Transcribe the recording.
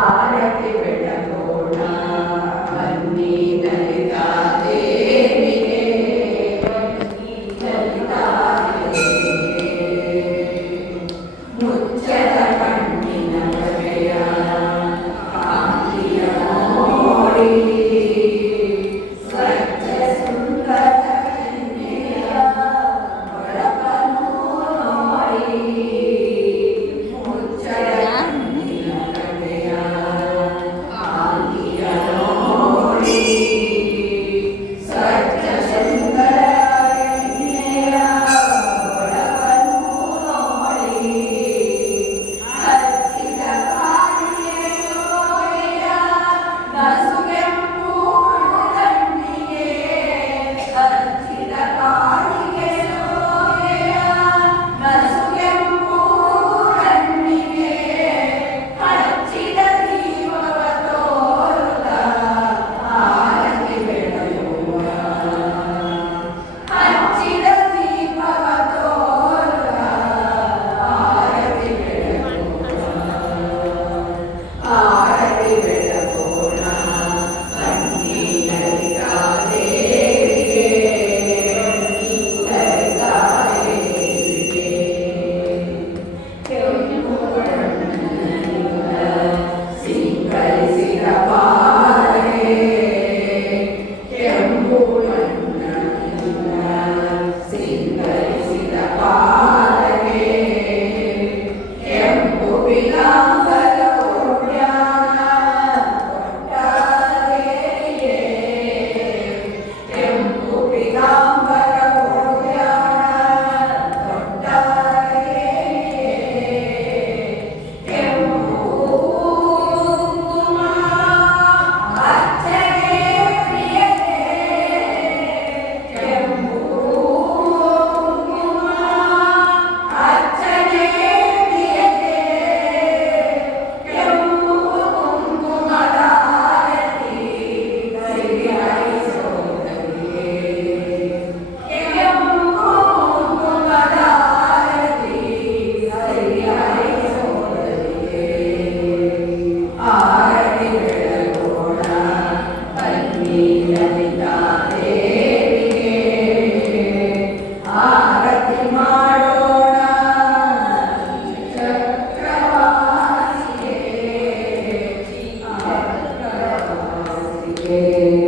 I área, to. que